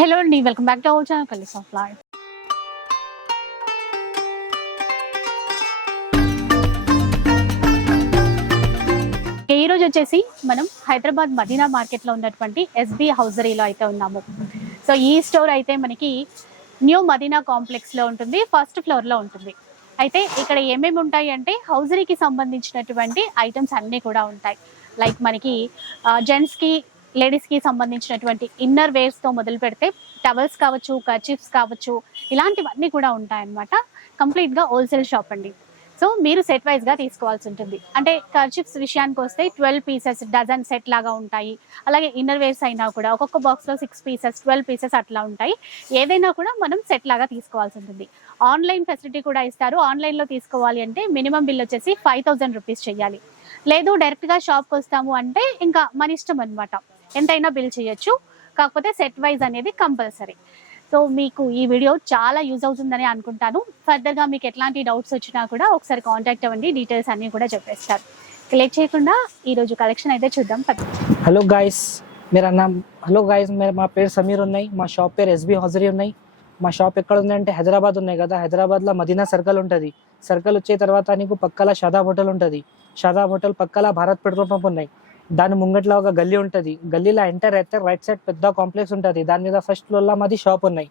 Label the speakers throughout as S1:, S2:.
S1: Hello అండి welcome back to our channel కలిసి of life. ఈ రోజు వచ్చేసి మనం హైదరాబాద్ మదీనా మార్కెట్లో ఉన్నటువంటి ఎస్బి హౌజరీలో అయితే ఉన్నాము. సో ఈ స్టోర్ అయితే మనకి న్యూ మదీనా కాంప్లెక్స్లో ఉంటుంది ఫస్ట్ ఫ్లోర్లో ఉంటుంది. అయితే ఇక్కడ ఏమేమి ఉంటాయి అంటే హౌజరీకి సంబంధించినటువంటి ఐటమ్స్ అన్నీ కూడా ఉంటాయి. లైక్ మనకి జెంట్స్కి లేడీస్కి సంబంధించినటువంటి ఇన్నర్ వేర్స్తో మొదలు పెడితే టవల్స్ కావచ్చు కర్చిప్స్ కావచ్చు ఇలాంటివన్నీ కూడా ఉంటాయన్నమాట. కంప్లీట్గా హోల్సేల్ షాప్ అండి. సో మీరు సెట్ వైజ్గా తీసుకోవాల్సి ఉంటుంది. అంటే కర్చిప్స్ విషయానికి వస్తే ట్వెల్వ్ పీసెస్ డజన్ సెట్ లాగా ఉంటాయి. అలాగే ఇన్నర్ వేర్స్ అయినా కూడా ఒక్కొక్క బాక్స్లో సిక్స్ పీసెస్ ట్వెల్వ్ పీసెస్ అట్లా ఉంటాయి. ఏదైనా కూడా మనం సెట్ లాగా తీసుకోవాల్సి ఉంటుంది. ఆన్లైన్ ఫెసిలిటీ కూడా ఇస్తారు. ఆన్లైన్లో తీసుకోవాలి అంటే మినిమం బిల్ వచ్చేసి ఫైవ్ థౌజండ్ రూపీస్ చేయాలి లేదు డైరెక్ట్గా షాప్కి వస్తాము అంటే ఇంకా మన ఇష్టం అనమాట ఎంతైనా బిల్ చేయొచ్చు. కాకపోతే సెట్ వైజ్ అనేది కంపల్సరీ సో మీకు ఈ వీడియో చాలా యూజ్ అవుతుందని అనుకుంటాను. ఫర్దర్గా మీకు ఎట్లాంటి డౌట్స్ వచ్చినా కూడా ఒకసారి కాంటాక్ట్ అవ్వండి. డీటెయిల్స్ అన్నీ కూడా చెప్పేస్తారు. క్లియర్ చేయకుండా ఈరోజు కలెక్షన్ అయితే చూద్దాం.
S2: హలో గాయస్ మీరు అన్న హలో గాయస్ మీరు మా పేరు సమీర్ ఉన్నాయి మా షాప్ పేరు ఎస్బీ హాజరీ ఉన్నాయి మా షాప్ ఎక్కడ ఉందంటే హైదరాబాద్ ఉన్నాయి కదా. హైదరాబాద్లో మదీనా సర్కల్ ఉంటుంది. సర్కల్ వచ్చే తర్వాత నీకు పక్కల షాదాబ్ హోటల్ ఉంటుంది. షాదాబ్ హోటల్ పక్కల భారత్ పెట్రోల్ పంప్ ఉన్నాయి. దాని ముంగట్లో ఒక గల్లీ ఉంటుంది. గల్లీలో ఎంటర్ అయితే రైట్ సైడ్ పెద్ద కాంప్లెక్స్ ఉంటుంది. దాని మీద ఫస్ట్ ఫ్లోర్లో మాది షాప్ ఉన్నాయి.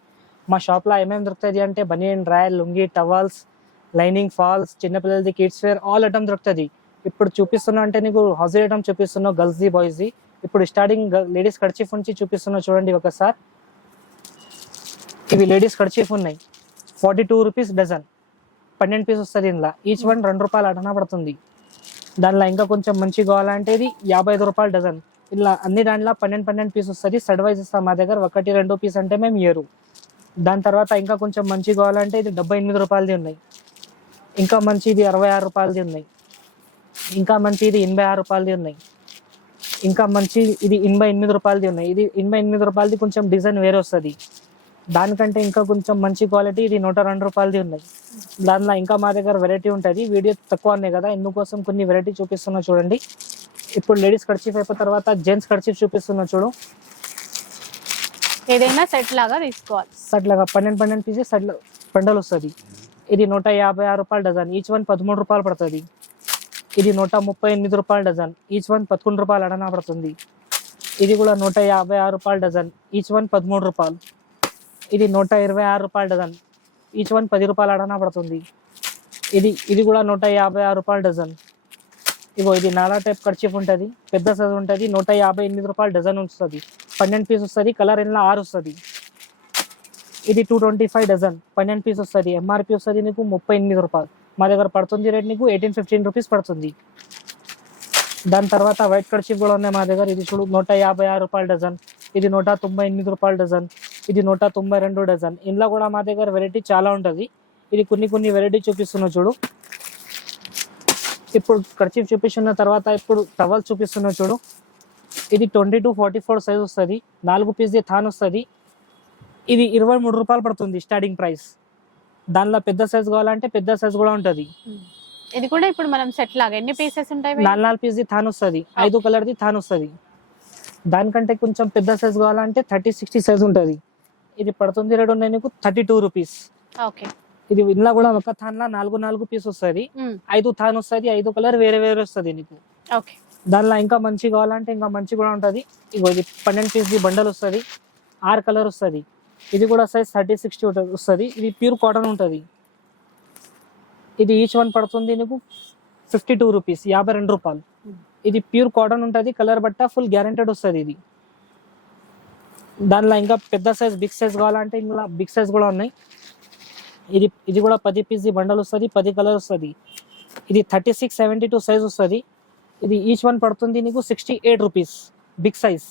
S2: మా షాప్లో ఏమేమి దొరుకుతుంది అంటే banian drawer lungi towels lining falls చిన్నపిల్లలది kids wear all item దొరుకుతుంది. ఇప్పుడు చూపిస్తున్నా అంటే నీకు హౌస్ ఐటమ్ చూపిస్తున్నావు గర్ల్స్ది బాయ్స్ది ఇప్పుడు స్టార్టింగ్ లేడీస్ కర్చీఫ్ నుంచి చూపిస్తున్నావు చూడండి ఒకసారి. ఇవి లేడీస్ కర్చీఫ్ ఉన్నాయి. ఫార్టీ టూ రూపీస్ డజన్ పన్నెండు పీస్ వస్తుంది ఇందులో. ఈచ్ వన్ రెండు రూపాయలు అటనా పడుతుంది. దానిలో ఇంకా కొంచెం మంచి కావాలంటే ఇది యాభై ఐదు రూపాయలు డజన్. ఇలా అన్ని దాంట్లో పన్నెండు పన్నెండు పీస్ వస్తుంది. సడ్ వైజ్ ఇస్తాం మా దగ్గర. ఒకటి రెండు పీస్ అంటే మేము ఇయరు దాని తర్వాత ఇంకా కొంచెం మంచి కావాలంటే ఇది డెబ్బై ఎనిమిది రూపాయలది ఉన్నాయి. ఇంకా మంచిది అరవై ఆరు రూపాయలది ఉన్నాయి. ఇంకా మంచి ఇది ఎనభై ఆరు రూపాయలది ఉన్నాయి. ఇంకా మంచి ఇది ఎనభై ఎనిమిది రూపాయలది ఉన్నాయి. ఇది ఎనభై ఎనిమిది రూపాయలది కొంచెం డిజైన్ వేరే వస్తుంది. దానికంటే ఇంకా కొంచెం మంచి క్వాలిటీ ఇది నూట రెండు రూపాయలది ఉన్నాయి దానిలో ఇంకా మా దగ్గర వెరైటీ ఉంటుంది. వీడియో తక్కువ ఉన్నాయి కదా ఇందుకోసం కొన్ని వెరైటీ చూపిస్తున్నా చూడండి. ఇప్పుడు లేడీస్ ఖర్చీఫ్ అయిపోయిన తర్వాత జెంట్స్ ఖర్చీఫ్ చూపిస్తున్నా చూడు.
S1: ఏదైనా సెట్ లాగా తీసుకోవాలి.
S2: సట్లాగా పన్నెండు పన్నెండు పీసెస్ సట్ల పండలు వస్తుంది. ఇది నూట యాభై ఆరు రూపాయలు డజన్ ఈచ్ వన్ పదమూడు రూపాయలు పడుతుంది. ఇది నూట ముప్పై ఎనిమిది రూపాయలు డజన్ ఈచ్ వన్ పదకొండు రూపాయలు అడనా పడుతుంది. ఇది కూడా నూట యాభై ఆరు రూపాయలు డజన్ ఈచ్ వన్ పదమూడు రూపాయలు. ఇది నూట ఇరవై ఆరు రూపాయల డజన్. ఈచ్ వన్ పది రూపాయలు అడనా పడుతుంది. ఇది ఇది కూడా నూట యాభై ఆరు రూపాయల డజన్. ఇగో ఇది నాలా టైప్ ఖర్చీఫ్ ఉంటుంది పెద్ద సైజ్ ఉంటుంది నూట యాభై ఎనిమిది రూపాయలు డజన్ వస్తుంది పన్నెండు పీస్ వస్తుంది కలర్ ఇందులో ఆరు వస్తుంది. ఇది టూ ట్వంటీ ఫైవ్ డజన్ పన్నెండు పీస్ వస్తుంది. ఎంఆర్పి వస్తుంది నీకు ముప్పై ఎనిమిది రూపాయలు. మా దగ్గర పడుతుంది రేట్ నీకు ఎయిటీన్ ఫిఫ్టీన్ రూపీస్ పడుతుంది. దాని తర్వాత వైట్ కర్చీఫ్ కూడా ఉన్నాయి మా దగ్గర. ఇది చూడు నూట యాభై ఆరు రూపాయలు డజన్. ఇది నూట తొంభై ఎనిమిది రూపాయలు డజన్. ఇది నూట తొంభై రెండు డజన్. ఇందులో కూడా మా దగ్గర వెరైటీ చాలా ఉంటుంది. ఇది కొన్ని కొన్ని వెరైటీ చూపిస్తున్నా చూడు. ఇప్పుడు కర్చీఫ్ చూపిస్తున్న తర్వాత ఇప్పుడు టవల్ చూపిస్తున్నా చూడు. ఇది twenty two forty four size వస్తుంది. నాలుగు పీస్ది థాన్ వస్తుంది. ఇది ఇరవై మూడు రూపాయలు పడుతుంది స్టార్టింగ్ ప్రైస్ దానిలో పెద్ద సైజ్ కావాలంటే పెద్ద సైజ్ కూడా ఉంటుంది.
S1: ఇది కూడా ఇప్పుడు మనం సెట్ లాగా ఎన్ని పీసెస్ ఉంటాయి?
S2: నాలుగు నాలుగు పీస్ది థాన్ వస్తుంది. ఐదు కలర్ది థాన్ వస్తుంది. దానికంటే కొంచెం పెద్ద సైజ్ కావాలంటే థర్టీ సిక్స్టీ సైజ్ ఉంటుంది. ఇది పడుతుంది ఉన్నాయి నీకు థర్టీ టూ రూపీస్.
S1: ఓకే.
S2: ఇది ఇందులో కూడా ఒక థాన్లో నాలుగు నాలుగు పీస్ వస్తుంది. ఐదు థాన్ వస్తుంది ఐదు కలర్ వేరే వేరే వస్తుంది నీకు.
S1: ఓకే.
S2: దానిలో ఇంకా మంచి కావాలంటే ఇంకా మంచి కూడా ఉంటుంది. ఇగో ఇది పన్నెండు పీస్ది బండల్ వస్తుంది ఆరు కలర్ వస్తుంది. ఇది కూడా సైజ్ థర్టీ సిక్స్టీ వస్తుంది. ఇది ప్యూర్ కాటన్ ఉంటుంది. ఇది ఈచ్ వన్ పడుతుంది నీకు ఫిఫ్టీ టూ రూపీస్ యాభై రెండు రూపాయలు. ఇది ప్యూర్ కాటన్ ఉంటుంది కలర్ బట్ట ఫుల్ గ్యారెంటెడ్ వస్తుంది ఇది. దానిలో ఇంకా పెద్ద సైజ్ బిగ్ సైజ్ కావాలంటే ఇంకా బిగ్ సైజ్ కూడా ఉన్నాయి. ఇది ఇది కూడా పది పీస్ది బండల్ వస్తుంది పది కలర్ వస్తుంది. ఇది thirty six seventy two size వస్తుంది. ఇది ఈచ్ వన్ పడుతుంది నీకు sixty eight rupees big size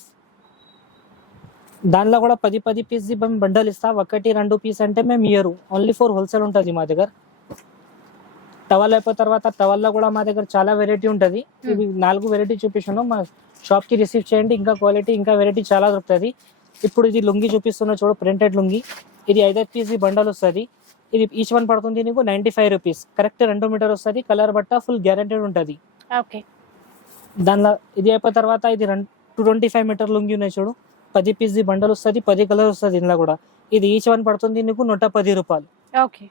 S2: దానిలో కూడా పది పది పీస్ మేము బండల్ ఇస్తా. ఒకటి రెండు పీస్ అంటే మేము ఇయ్యరు ఓన్లీ ఫోర్ హోల్సేల్ ఉంటుంది మా దగ్గర. టవల్ అయిపోయిన తర్వాత టవల్లో కూడా మా దగ్గర చాలా వెరైటీ ఉంటుంది. ఇవి నాలుగు వెరైటీ చూపిస్తున్నాం. మా షాప్కి రిసీవ్ చేయండి. ఇంకా క్వాలిటీ ఇంకా వెరైటీ చాలా దొరుకుతుంది. ఇప్పుడు ఇది లుంగి చూపిస్తున్నా చూడు ప్రింటెడ్ లుంగి. ఇది ఐదైదు పీస్ బండల్ వస్తుంది. ఇది ఈచ్ వన్ పడుతుంది నీకు నైంటీ ఫైవ్ రూపీస్ కరెక్ట్ రెండు మీటర్ వస్తుంది కలర్ బట్ట ఫుల్ గ్యారెంటెడ్ ఉంటుంది.
S1: ఓకే.
S2: దానిలో ఇది అయిపోయిన తర్వాత ఇది two twenty five metre lungi ఉన్నాయి చూడు. పది పీస్ బండల్ వస్తుంది పది కలర్ వస్తుంది ఇందులో కూడా. ఇది ఈచ్ వన్ పడుతుంది నీకు నూట పది రూపాయలు.
S1: ఓకే.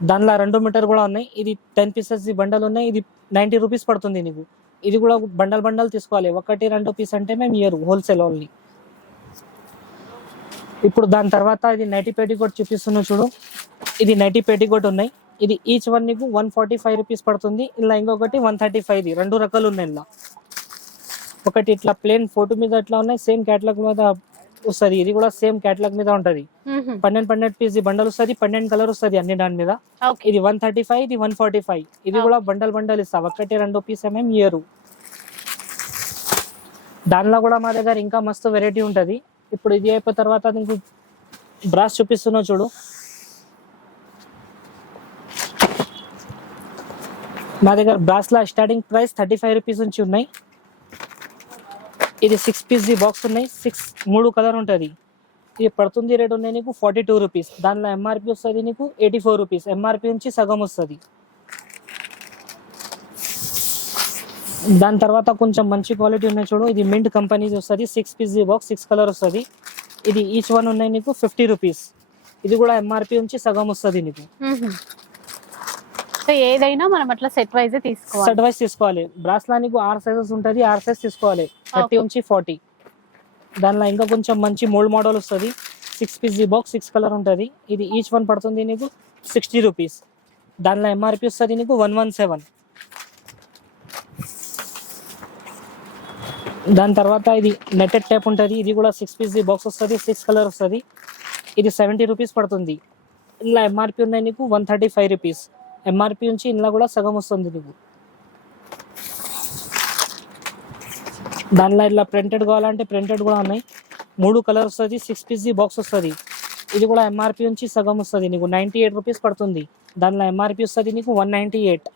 S2: దానిలో రెండు మీటర్ కూడా ఉన్నాయి. ఇది టెన్ పీసెస్ బండల్ ఉన్నాయి ఇది నైంటీ రూపీస్ పడుతుంది నీకు. ఇది కూడా బండల్ బండల్ తీసుకోవాలి. ఒకటి రెండు పీస్ అంటే మేము ఇయర్ హోల్సేల్ ఓన్లీ ఇప్పుడు దాని తర్వాత ఇది నైటీ పెట్టికోట్ చూపిస్తున్నా చూడు. ఇది నైటీ పెట్టికోట్ ఉన్నాయి. ఇది ఈచ్ వన్ నీకు వన్ ఫార్టీ ఫైవ్ రూపీస్ పడుతుంది. ఇలా ఇంకొకటి వన్ థర్టీ ఫైవ్ రెండు రకాలు ఉన్నాయి ఇలా. ఒకటి ఇట్లా ప్లేన్ ఫోటో మీద ఇట్లా ఉన్నాయి. సేమ్ క్యాటలాగ్ మీద వస్తుంది. ఇది కూడా సేమ్ క్యాటలాగ్ మీద ఉంటది. పన్నెండు పన్నెండు పీస్ బండల్ వస్తుంది. పన్నెండు కలర్ వస్తుంది అన్ని దాని మీద. ఇది వన్ థర్టీ ఫైవ్ ఇది వన్ ఫార్టీ ఫైవ్ ఇది కూడా బండల్ బండల్ ఇస్తా. ఒకటి రెండు పీస్ ఏమేం ఇయరు దానిలో కూడా మా దగ్గర ఇంకా మస్తు వెరైటీ ఉంటది. ఇప్పుడు ఇది అయిపోయిన తర్వాత నీకు బ్రాస్ చూపిస్తున్నా చూడు. మా దగ్గర బ్రాస్ లా starting price thirty five rupees నుంచి ఉన్నాయి. ఇది సిక్స్ పీస్ ది బాక్స్ ఉన్నాయి. సిక్స్ మూడు కలర్ ఉంటుంది. ఇది పడుతుంది రేట్ ఉన్నాయి నీకు ఫార్టీ టూ రూపీస్ దానిలో ఎంఆర్పి వస్తుంది నీకు ఎయిటీ ఫోర్ రూపీస్ ఎంఆర్పి నుంచి సగం వస్తుంది. దాని తర్వాత కొంచెం మంచి క్వాలిటీ ఉన్నాయి చూడు. ఇది మింట్ కంపెనీ వస్తుంది. Six piece box six colour వస్తుంది. ఇది ఈచ్ వన్ ఉన్నాయి నీకు ఫిఫ్టీ రూపీస్ ఇది కూడా ఎంఆర్పి నుంచి సగం వస్తుంది నీకు.
S1: సో ఏదైనా మనం అట్లా సెట్ వైజ్ తీసుకోవాలి.
S2: సెట్ వైస్ తీసుకోవాలి. బ్రాస్ లా నీకు ఆర్ సైజెస్ ఉంటుంది. ఆర్ సైజ్ తీసుకోవాలి. థర్టీ. నుంచి ఫార్టీ దానిలో ఇంకా కొంచెం మంచి మోల్డ్ మోడల్ వస్తుంది. Six piece box six colour ఉంటుంది. ఇది ఈచ్ వన్ పడుతుంది నీకు సిక్స్టీ రూపీస్ దానిలో ఎంఆర్పి వస్తుంది నీకు వన్ వన్ సెవెన్ దాని తర్వాత ఇది నెట్టెడ్ టైప్ ఉంటుంది. ఇది కూడా సిక్స్ పీస్ బాక్స్ వస్తుంది సిక్స్ కలర్ వస్తుంది. ఇది సెవెంటీ రూపీస్ పడుతుంది. ఇలా ఎంఆర్పి ఉన్నాయి నీకు one thirty five rupees MRP నుంచి ఇందులో కూడా సగం వస్తుంది నీకు. దానిలో ఇట్లా ప్రింటెడ్ కావాలంటే ప్రింటెడ్ కూడా ఉన్నాయి. మూడు కలర్ వస్తుంది సిక్స్ పీస్ బాక్స్ వస్తుంది. ఇది కూడా ఎంఆర్పి నుంచి సగం వస్తుంది నీకు. నైంటీ ఎయిట్ రూపీస్ పడుతుంది. దానిలో ఎంఆర్పి వస్తుంది నీకు వన్ నైంటీ ఎయిట్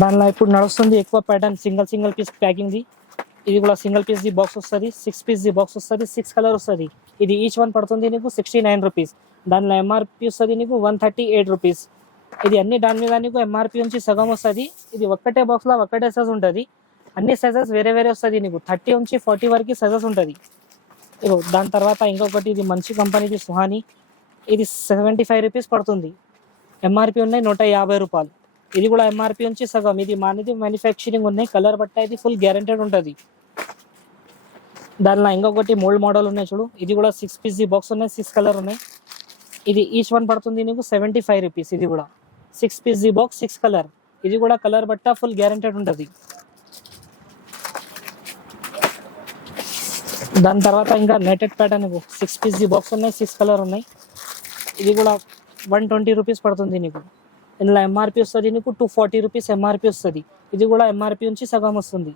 S2: దానిలో ఇప్పుడు నడుస్తుంది ఎక్కువ ప్యాటర్న్ సింగిల్ సింగిల్ పీస్ ప్యాకింగ్ది ఇది కూడా సింగిల్ పీస్ ది బాక్స్ వస్తుంది. సిక్స్ పీస్ ది బాక్స్ వస్తుంది. సిక్స్ కలర్ వస్తుంది. ఇది ఈచ్ వన్ పడుతుంది నీకు సిక్స్టీ నైన్ రూపీస్ దానిలో ఎంఆర్పి వస్తుంది నీకు వన్ థర్టీ ఎయిట్ రూపీస్ ఇది అన్ని దాని మీద నీకు ఎంఆర్పి నుంచి సగం వస్తుంది. ఇది ఒక్కటే బాక్స్లో ఒక్కటే సైజ్ ఉంటుంది. అన్ని సైజెస్ వేరే వేరే వస్తుంది నీకు. థర్టీ నుంచి ఫార్టీ వరకు సైజెస్ ఉంటుంది. ఇగో దాని తర్వాత ఇంకొకటి ఇది మంచి కంపెనీది సుహాని. ఇది సెవెంటీ ఫైవ్ రూపీస్ పడుతుంది ఎంఆర్పి ఉన్నాయి నూట యాభై రూపాయలు. ఇది కూడా ఎంఆర్పి నుంచి సగం. ఇది మనది మ్యానుఫ్యాక్చరింగ్ ఉన్నాయి. కలర్ బట్ట ఇది ఫుల్ గ్యారంటెడ్ ఉంటుంది. దానిలో ఇంకొకటి మోల్డ్ మోడల్ ఉన్నాయి చూడు. ఇది కూడా సిక్స్ పీస్ బాక్స్ ఉన్నాయి. సిక్స్ కలర్ ఉన్నాయి. ఇది ఈచ్ వన్ పడుతుంది నీకు సెవెంటీ ఫైవ్ రూపీస్ ఇది కూడా. Six piece box six colour ఇది కూడా కలర్ బట్ట ఫుల్ గ్యారంటెడ్ ఉంటుంది. దాని తర్వాత ఇంకా netted pattern six piece box ఉన్నాయి. సిక్స్ కలర్ ఉన్నాయి. ఇది కూడా వన్ ట్వంటీ రూపీస్ పడుతుంది నీకు. ఇందులో ఎంఆర్పి వస్తుంది నీకు టూ ఫార్టీ రూపీస్ ఎంఆర్పి వస్తుంది. ఇది కూడా ఎంఆర్పి నుంచి సగం వస్తుంది.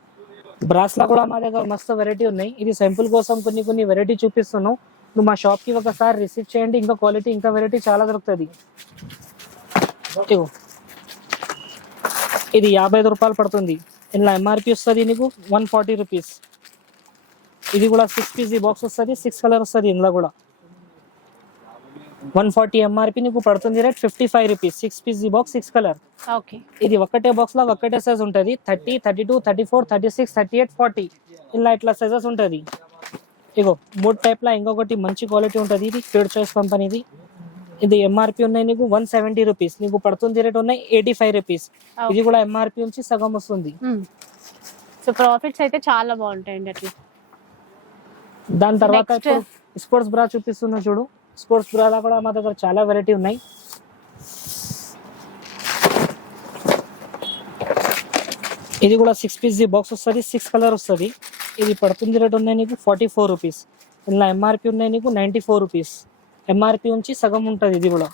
S2: బ్రాస్లో కూడా మా దగ్గర మస్తు వెరైటీ ఉన్నాయి. ఇది సింపుల్ కోసం కొన్ని కొన్ని వెరైటీ చూపిస్తున్నాం. నువ్వు మా షాప్కి ఒకసారి రిసీవ్ చేయండి ఇంకా క్వాలిటీ ఇంకా వెరైటీ చాలా దొరుకుతుంది. ఇది యాభై ఐదు రూపాయలు పడుతుంది. ఇందులో ఎంఆర్పి వస్తుంది నీకు వన్ ఫార్టీ రూపీస్ ఇది కూడా సిక్స్ పీస్ బాక్స్ వస్తుంది సిక్స్ కలర్ వస్తుంది ఇందులో కూడా. వన్ ఫార్టీ ఎంఆర్పి నీకు పడుతుంది rate fifty five rupees. Six piece box six colour
S1: okay
S2: ఇది ఒకటే బాక్స్లో ఒకటే సైజ్ ఉంటుంది. Thirty thirty two thirty four thirty six thirty eight forty ఇలా ఇట్లా సైజెస్ ఉంటుంది. ఇగో మూడు టైప్ లా ఇంకొకటి మంచి క్వాలిటీ ఉంటుంది. ఇది ప్యూర్ చాయిస్ కంపెనీది ఇది ఎంఆర్పి ఉన్నాయి నీకు వన్ సెవెంటీ రూపీస్. నీకు పడుతుంది రేట్ ఉన్నాయి ఎయిటీ ఫైవ్ రూపీస్. ఇది కూడా ఎంఆర్పి నుంచి సగం వస్తుంది.
S1: సో ప్రాఫిట్స్ అయితే చాలా బాగుంటాయండి అట్లా.
S2: దాని తర్వాత స్పోర్ట్స్ బ్రా చూపిస్తున్నా చూడు. స్పోర్ట్స్ బ్రాలో కూడా మా దగ్గర చాలా వెరైటీ ఉన్నాయి. ఇది కూడా సిక్స్ పీస్ బాక్స్ వస్తుంది సిక్స్ కలర్ వస్తుంది. ఇది పడుతుంది రేట్ ఉన్నాయి నీకు ఫార్టీ ఫోర్ రూపీస్ ఇలా ఎంఆర్పి ఉన్నాయి నీకు నైంటీ ఫోర్ రూపీస్ ఎంఆర్పి ఉంచి సగం ఉంటుంది ఇది కూడా.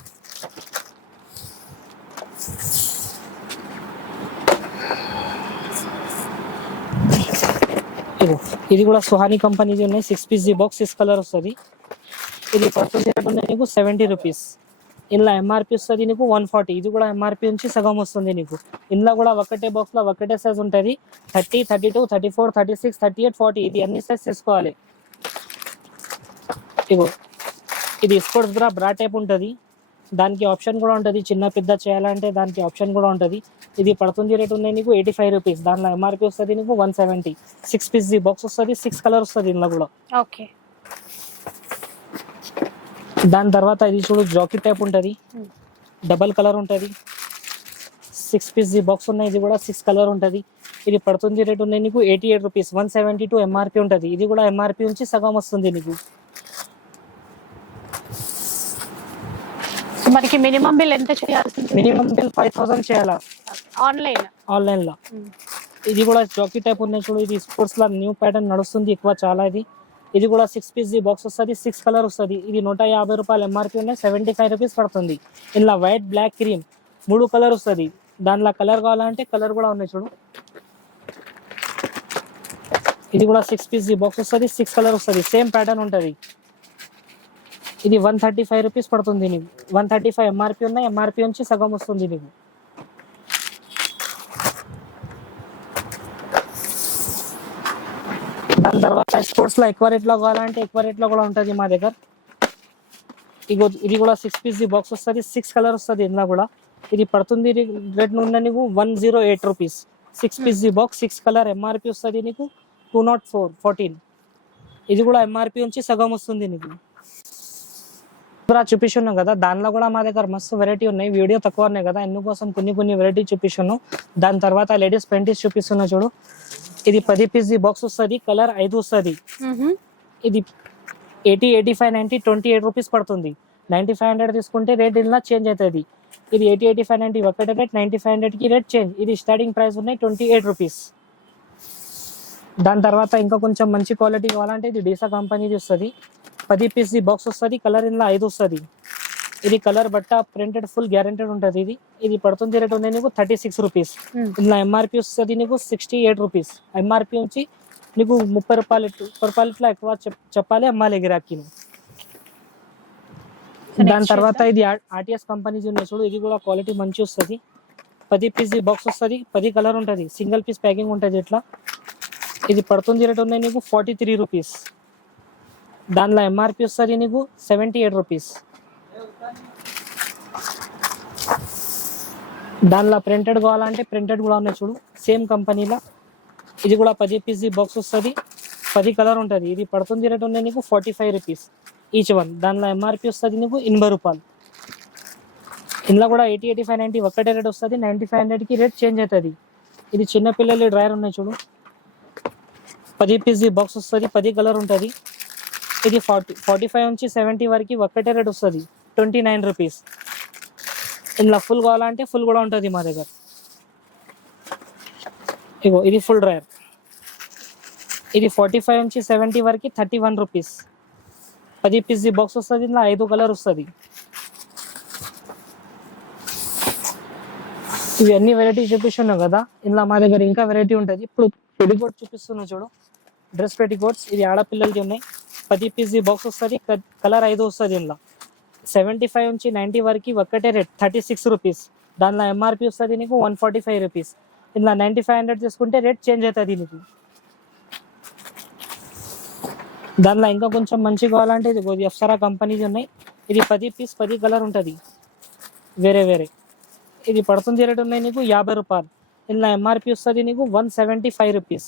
S2: ఇది కూడా సుహాని కంపెనీది ఉన్నాయి. Six piece box six colour వస్తుంది. ఇది పడుతుంది రేట్ నీకు సెవెంటీ రూపీస్ ఇందులో ఎంఆర్పి వస్తుంది నీకు వన్ ఫార్టీ ఇది కూడా ఎంఆర్పి నుంచి సగం వస్తుంది నీకు. ఇందులో కూడా ఒకటే బాక్స్లో ఒకటే సైజ్ ఉంటుంది. Thirty thirty two thirty four thirty six thirty eight forty ఇది అన్ని సైజ్ తీసుకోవాలి ఇగో ఇది స్పోర్ట్స్ బ్రా బ్రా టైప్ ఉంటుంది. దానికి ఆప్షన్ కూడా ఉంటుంది. చిన్న పెద్ద చేయాలంటే దానికి ఆప్షన్ కూడా ఉంటుంది. ఇది పడుతుంది రేట్ ఉన్నాయి నీకు ఎయిటీ ఫైవ్ రూపీస్ దానిలో ఎంఆర్పి వస్తుంది నీకు one seventy six piece box వస్తుంది. సిక్స్ కలర్ వస్తుంది ఇందులో కూడా.
S1: ఓకే
S2: దాని తర్వాత ఇది చూడు జాకెట్ టైప్ ఉంటుంది. డబల్ కలర్ ఉంటుంది. సిక్స్ పీస్ ది బాక్స్ ఉన్నాయి. ఇది కూడా సిక్స్ కలర్ ఉంటుంది. ఇది పడుతుంది రేట్ ఉన్నాయి నీకు eighty eight rupees. One seventy two MRP ఉంటుంది. ఇది కూడా ఎంఆర్పి నుంచి సగం వస్తుంది నీకు.
S1: మనకి మినిమం బిల్ ఎంత ఉంటుంది
S2: మినిమం బిల్ ఫైవ్ థౌసండ్ చేయాలా?
S1: ఆన్లైన్.
S2: ఆన్లైన్లో. ఇది కూడా జాకీ టైప్ ఉన్నాయి చూడు. ఇది స్పోర్ట్స్ లా న్యూ ప్యాటర్న్ నడుస్తుంది ఎక్కువ చాలా ఇది. ఇది కూడా సిక్స్ పీస్ బాక్స్ వస్తుంది సిక్స్ కలర్ వస్తుంది. ఇది నూట యాభై రూపాయలు ఎంఆర్పి ఉన్నాయి సెవెంటీ ఫైవ్ రూపీస్ పడుతుంది. ఇలా వైట్ బ్లాక్ క్రీమ్ మూడు కలర్ వస్తుంది. దాంట్లో కలర్ కావాలంటే కలర్ కూడా ఉన్నాయి చూడు. ఇది కూడా సిక్స్ పీస్ బాక్స్ వస్తుంది సిక్స్ కలర్ వస్తుంది. సేమ్ ప్యాటర్న్ ఉంటుంది. ఇది వన్ థర్టీ ఫైవ్ రూపీస్ పడుతుంది నీకు. వన్ థర్టీ ఫైవ్ ఎంఆర్పి ఉన్నాయి ఎంఆర్పి నుంచి సగం వస్తుంది నీకు. దాని లో ఎక్కువ రేట్లో కావాలంటే ఎక్కువ రేట్లో కూడా ఉంటుంది మా దగ్గర. ఇగో ఇది కూడా సిక్స్ పీస్ బాక్స్ వస్తుంది సిక్స్ కలర్ వస్తుంది ఇందులో కూడా. ఇది పడుతుంది రేట్ నుండి నీకు one zero eight rupees six piece the box six colour MRP వస్తుంది నీకు టూ నాట్ ఫోర్ ఫోర్టీన్ ఇది కూడా ఎంఆర్పి నుంచి సగం వస్తుంది నీకు. ఇప్పుడు చూపిస్తున్నాం కదా దానిలో కూడా మా దగ్గర మస్తు వెరైటీ ఉన్నాయి. వీడియో తక్కువ ఉన్నాయి కదా ఎందుకోసం కొన్ని కొన్ని వెరైటీ చూపిస్తున్నాం. దాని తర్వాత లేడీస్ పెంటీస్ చూపిస్తున్నా చూడు. ఇది పది పీస్ బాక్స్ వస్తుంది కలర్ ఐదు వస్తుంది. ఇది eighty eighty five ninety twenty eight rupees పడుతుంది. నైంటీ ఫైవ్ హండ్రెడ్ తీసుకుంటే రేట్ ఇలా చేంజ్ అవుతుంది ఇది ఎయిటీ ఎయిటీ ఫైవ్ నైంటీ ఒకటే రేట్ నైంటీ ఫైవ్ హండ్రెడ్కి రేట్ చేంజ్ ఇది స్టార్టింగ్ ప్రైస్ ఉన్నాయి ట్వంటీ ఎయిట్ రూపీస్. దాని తర్వాత ఇంకా కొంచెం మంచి క్వాలిటీ కావాలంటే ఇది డీసా కంపెనీది వస్తుంది. పది పీస్ బాక్స్ వస్తుంది కలర్ ఇందులో ఐదు వస్తుంది. ఇది కలర్ బట్ట ప్రింటెడ్ ఫుల్ గ్యారెంటెడ్ ఉంటుంది ఇది. ఇది పడుతుంది రేట్ ఉంది నీకు థర్టీ సిక్స్ రూపీస్ ఇందులో ఎంఆర్పి వస్తుంది నీకు సిక్స్టీ ఎయిట్ రూపీస్ ఎంఆర్పి నుంచి నీకు ముప్పై రూపాయలు ముప్పై రూపాయలు ఇట్లా ఎక్కువ చెప్- చెప్పాలి అమ్మాలి గిరాకీ నువ్వు దాని తర్వాత ఇది ఆర్టీఎస్ కంపెనీస్ ఉన్నాయి చూడు ఇది కూడా క్వాలిటీ మంచి వస్తుంది. పది పీస్ బాక్స్ వస్తుంది పది కలర్ ఉంటుంది. సింగిల్ పీస్ ప్యాకింగ్ ఉంటుంది ఇట్లా. ఇది పడుతుంది రేట్ ఉన్నాయి నీకు ఫార్టీ త్రీ రూపీస్ దానిలో ఎంఆర్పి వస్తుంది నీకు సెవెంటీ ఎయిట్ రూపీస్ దానిలో ప్రింటెడ్ కావాలంటే ప్రింటెడ్ కూడా ఉన్నాయి చూడు. సేమ్ కంపెనీలో ఇది కూడా పది పీస్ బాక్స్ వస్తుంది. పది కలర్ ఉంటుంది. ఇది పడుతుంది రేట్ ఉన్నాయి నీకు forty five rupees each one దానిలో ఎంఆర్పి వస్తుంది నీకు ఎనభై రూపాయలు. ఇందులో కూడా ఎయిటీ ఎయిటీ ఫైవ్ నైంటీ ఒకటే రేట్ వస్తుంది. నైంటీ ఫైవ్ హండ్రెడ్కి రేట్ చేంజ్ అవుతుంది. ఇది చిన్న పిల్లలు డ్రైవర్ ఉన్నాయి చూడు. పది పీస్ బాక్స్ వస్తుంది. పది కలర్ ఉంటుంది. ఇది ఫార్టీ ఫార్టీ ఫైవ్ నుంచి సెవెంటీ వరకు ఒక్కటే రేట్ వస్తుంది. Twenty nine rupees. ఇందులో ఫుల్ కావాలంటే ఫుల్ కూడా ఉంటుంది మా దగ్గర. ఇగో ఇది ఫుల్ డ్రైవర్. ఇది ఫార్టీ ఫైవ్ నుంచి సెవెంటీ వరకు థర్టీ వన్ రూపీస్. పది పీస్ బాక్స్ వస్తుంది ఇందులో ఐదు కలర్ వస్తుంది. ఇవి అన్ని వెరైటీ చూపిస్తున్నాం కదా ఇందులో మా దగ్గర ఇంకా వెరైటీ ఉంటుంది. ఇప్పుడు పెడికోట్ చూపిస్తున్నా చూడు. డ్రెస్ పెటికోట్స్ ఇది ఆడపిల్లలకి ఉన్నాయి. పది పీస్ బాక్స్ వస్తుంది కలర్ ఐదు వస్తుంది ఇందులో. సెవెంటీ ఫైవ్ నుంచి నైంటీ వరకు ఒక్కటే రేట్ థర్టీ సిక్స్ రూపీస్ దానిలో ఎంఆర్పి వస్తుంది నీకు వన్ ఫార్టీ ఫైవ్ రూపీస్ ఇందులో నైంటీ ఫైవ్ హండ్రెడ్ తీసుకుంటే రేట్ చేంజ్ అవుతుంది నీకు. దానిలో ఇంకా కొంచెం మంచి కావాలంటే ఇది కొద్ది అప్సరా కంపెనీస్ ఉన్నాయి. ఇది పది పీస్ పది కలర్ ఉంటుంది. వేరే వేరే. ఇది పడుతుంది రేట్ ఉన్నాయి నీకు యాభై రూపాయలు. ఇందులో ఎంఆర్పి వస్తుంది నీకు one seventy five rupees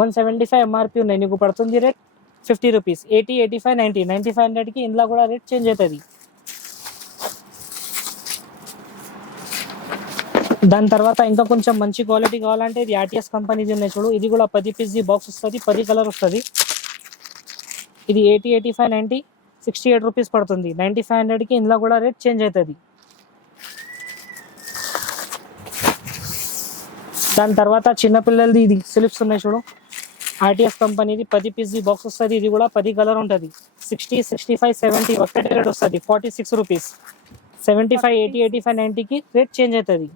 S2: one seventy five MRP ఉన్నాయి. నీకు పడుతుంది rate fifty rupees. Eighty eighty five ninety ninety five హండ్రెడ్కి ఇందులో కూడా రేట్ చేంజ్ అవుతుంది. దాని తర్వాత ఇంకా కొంచెం మంచి క్వాలిటీ కావాలంటే ఇది ఆర్టీఎస్ కంపెనీది ఉన్నాయి చూడు. ఇది కూడా పది పీస్ది బాక్స్ వస్తుంది పది కలర్ వస్తుంది. ఇది eighty eighty five ninety sixty eight rupees పడుతుంది. నైంటీ ఫైవ్ హండ్రెడ్కి ఇందులో కూడా రేట్ చేంజ్ అవుతుంది. దాని తర్వాత చిన్నపిల్లలది ఇది స్లిప్స్ ఉన్నాయి చూడు. ఆర్టీఎస్ కంపెనీది పది పీస్ బాక్స్ వస్తుంది ఇది కూడా పది కలర్ ఉంటుంది. సిక్స్టీ సిక్స్టీ ఫైవ్ సెవెంటీ ఒక్కటే రేట్ వస్తుంది. Forty six rupees seventy five eighty eighty five నైంటీకి rate change అవుతుంది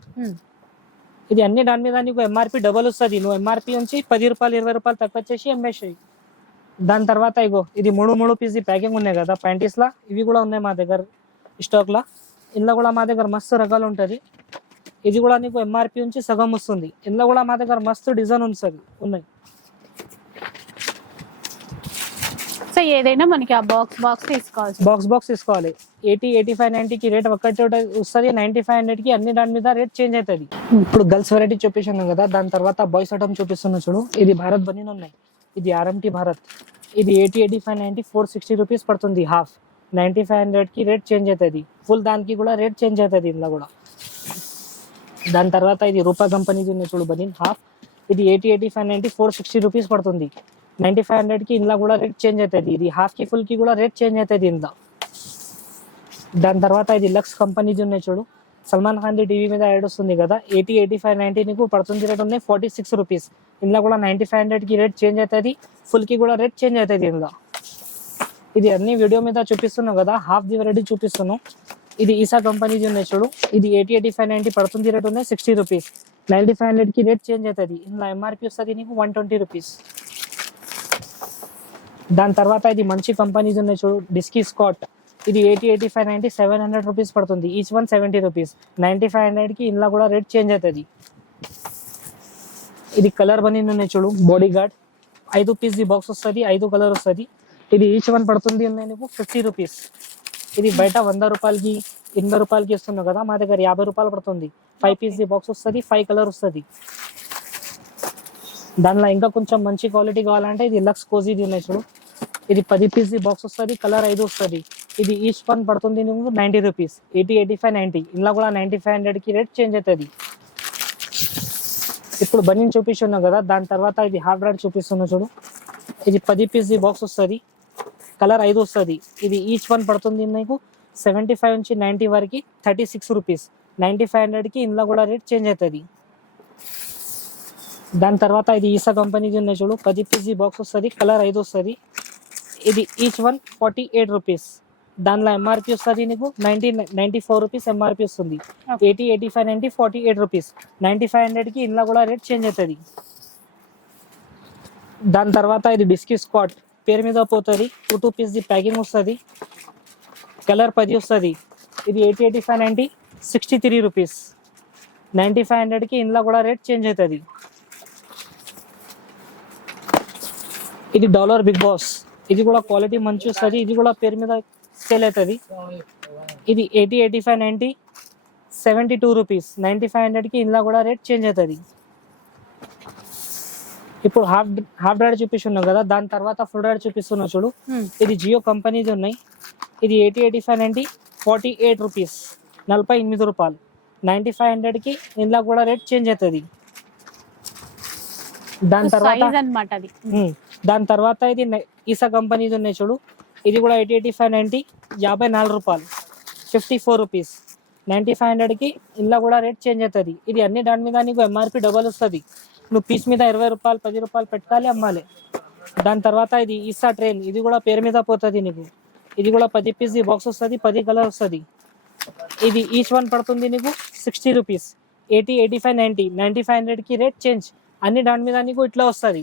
S2: ఇది అన్ని దాని మీద నీకు ఎంఆర్పి డబల్ వస్తుంది. నువ్వు ఎంఆర్పి నుంచి పది రూపాయలు ఇరవై రూపాయలు తక్కువ చేసి అమ్మేసాయి. దాని తర్వాత ఇగో ఇది మూడు మూడు పీసీ ప్యాకింగ్ ఉన్నాయి కదా ప్యాంటీస్ లా ఇవి కూడా ఉన్నాయి మా దగ్గర స్టాక్ లా. ఇందులో కూడా మా దగ్గర మస్తు రకాలు ఉంటుంది. ఇది కూడా నీకు ఎంఆర్పి నుంచి సగం వస్తుంది. ఇందులో కూడా మా దగ్గర మస్తు డిజైన్ ఉంటుంది ఉన్నాయి.
S1: సో ఏదైనా మనకి ఆ బాక్స్ బాక్స్ తీసుకోవాలి
S2: బాక్స్ బాక్స్ తీసుకోవాలి. ఎయిటీ ఎయిటీ ఫైవ్ నైన్టీకి రేట్ ఒక్కటి వస్తుంది నైన్టీ ఫైవ్ హండ్రెడ్కి అన్ని దాని మీద రేట్ చేంజ్ అవుతుంది. ఇప్పుడు గర్ల్స్ వెరైటీ చూపిస్తున్నాం కదా దాని తర్వాత బాయ్స్ ఐటమ్ చూపిస్తున్నా చూడు. ఇది భారత్ బనీన్ ఉన్నాయి. ఇది ఆర్ఎంటీ భారత్ ఇది eighty eighty five ninety four sixty rupees పడుతుంది హాఫ్ నైంటీ ఫైవ్ హండ్రెడ్కి రేట్ చేంజ్ అవుతుంది. ఫుల్ దానికి కూడా రేట్ చేంజ్ అవుతుంది ఇందులో కూడా. దాని తర్వాత ఇది రూపా కంపెనీది ఉన్నాయి చూడు బనీన్ హాఫ్ ఇది eighty eighty five ninety four sixty rupees పడుతుంది. నైంటీ ఫైవ్ హండ్రెడ్కి ఇందులో కూడా రేట్ చేంజ్ అవుతుంది. ఇది హాఫ్కి ఫుల్కి కూడా రేట్ చేంజ్ అవుతుంది ఇందులో. దాని తర్వాత ఇది లక్స్ కంపెనీస్ ఉన్నాయి చూడు. సల్మాన్ ఖాన్ టీవీ మీద యాడ్ వస్తుంది కదా. ఎయిటీ ఎయిటీ ఫైవ్ నైన్టీ నీకు పడుతుంది రేట్ ఉన్నాయి. Forty six rupees. ఇందులో కూడా నైంటీ ఫైవ్ హండ్రెడ్కి రేట్ చేంజ్ అవుతుంది. ఫుల్కి కూడా రేట్ చేంజ్ అవుతుంది ఇందులో. ఇది అన్ని వీడియో మీద చూపిస్తున్నావు కదా. హాఫ్ ది వెరైటీ చూపిస్తున్నాం. ఇది ఈసా కంపెనీది ఉన్నాయి చూడు. ఇది ఎయిటీ ఎయిటీ ఫైవ్ నైన్టీ పడుతుంది రేట్ ఉన్నాయి. Sixty rupees. నైంటీ ఫైవ్ హండ్రెడ్కి రేట్ చేంజ్ అవుతుంది. ఇందులో ఎంఆర్పి వస్తుంది నీకు వన్ ట్వంటీ రూపీస్. దాని తర్వాత ఇది మంచి కంపెనీస్ ఉన్నాయి చూడు డిస్కీ స్కాట్ ఇది eighty eighty five ninety seven hundred rupees పడుతుంది. Each one seventy rupees ninety five హండ్రెడ్కి ఇందులో కూడా రేట్ చేంజ్ అవుతుంది. ఇది కలర్ బనీ ఉన్నాయి చూడు బాడీ గార్డ్ ఐదు పీస్ ది బాక్స్ వస్తుంది ఐదు కలర్ వస్తుంది. ఇది ఈచ్ వన్ పడుతుంది ఉన్నాయి నీకు ఫిఫ్టీ రూపీస్ ఇది బయట వంద రూపాయలకి ఎనభై రూపాయలకి ఇస్తున్నావు కదా మా దగ్గర యాభై రూపాయలు పడుతుంది. ఫైవ్ పీస్ ది బాక్స్ వస్తుంది ఫైవ్ కలర్ వస్తుంది. దానిలో ఇంకా కొంచెం మంచి క్వాలిటీ కావాలంటే ఇది లక్స్ కోజీది ఉన్నాయి చూడు. ఇది పది పీస్ ది బాక్స్ వస్తుంది కలర్ ఐదు వస్తుంది. ఇది ఈచ్ వన్ పడుతుంది నీకు ninety rupees eighty eighty five ninety ఇందులో కూడా నైంటీ ఫైవ్ హండ్రెడ్కి రేట్ చేంజ్ అవుతుంది. ఇప్పుడు బనీన్ చూపిస్తున్నాం కదా దాని తర్వాత ఇది హార్డ్ బ్రాండ్ చూపిస్తున్నా చూడు. ఇది పది పీస్ ది బాక్స్ వస్తుంది కలర్ ఐదు వస్తుంది. ఇది ఈచ్ వన్ పడుతుంది నీకు సెవెంటీ ఫైవ్ నుంచి నైంటీ వరకు thirty six rupees ninety five హండ్రెడ్కి ఇందులో కూడా రేట్ చేంజ్ అవుతుంది. దాని తర్వాత ఇది ఈసా కంపెనీది ఉన్నాయి చూడు పది పీస్ ది బాక్స్ వస్తుంది కలర్ ఐదు వస్తుంది. ఇది each one forty eight rupees దానిలో ఎంఆర్పి వస్తుంది నీకు ninety ninety four rupees MRP వస్తుంది. Eighty eighty five ninety forty eight rupees ninety five హండ్రెడ్కి ఇందులో కూడా రేట్ చేంజ్ అవుతుంది. దాని తర్వాత ఇది డిస్కీ స్కాట్ పేరు మీద పోతుంది. టూ టూ పీస్ ది ప్యాకింగ్ వస్తుంది. కలర్ పది వస్తుంది. ఇది eighty eighty five ninety sixty three rupees ninety five హండ్రెడ్కి ఇందులో కూడా రేట్ చేంజ్ అవుతుంది. ఇది డాలర్ బిగ్ బాస్ ఇది కూడా క్వాలిటీ మంచి వస్తుంది. ఇది కూడా పేరు మీద సేల్ అవుతుంది. ఇది eighty eighty five ninety seventy two rupees ninety five హండ్రెడ్కి ఇందులో కూడా రేట్ చేంజ్ అవుతుంది. ఇప్పుడు హాఫ్ హాఫ్ డ్రైడ్ చూపిస్తున్నావు కదా. దాని తర్వాత ఫుల్ డ్రైడ్ చూపిస్తున్నావు చూడు. ఇది జియో కంపెనీది ఉన్నాయి. ఇది eighty eighty five ninety forty eight rupees నలభై ఎనిమిది రూపాయలు. నైంటీ ఫైవ్ హండ్రెడ్కి ఇందులో కూడా రేట్ చేంజ్ అవుతుంది. దాని తర్వాత. దాని తర్వాత ఇది ఈసా కంపెనీది ఉన్నాయి చూడు. ఇది కూడా ఎయిటీ ఎయిటీ ఫైవ్ నైంటీ యాభై నాలుగు రూపాయలు. Fifty four rupees. Ninety five హండ్రెడ్కి ఇలా కూడా రేట్ చేంజ్ అవుతుంది. ఇది అన్ని దాని మీద నీకు ఎంఆర్పి డబల్ వస్తుంది. నువ్వు పీస్ మీద ఇరవై రూపాయలు పది రూపాయలు పెట్టాలి అమ్మాలి. దాని తర్వాత ఇది ఈసా ట్రైన్ ఇది కూడా పేరు మీద పోతుంది నీకు. ఇది కూడా పది పీస్ బాక్స్ వస్తుంది పది కలర్ వస్తుంది. ఇది ఈచ్ వన్ పడుతుంది నీకు sixty rupees eighty eighty five ninety ninety five హండ్రెడ్కి రేట్ చేంజ్. అన్ని దాని మీద నీకు ఇట్లా వస్తుంది.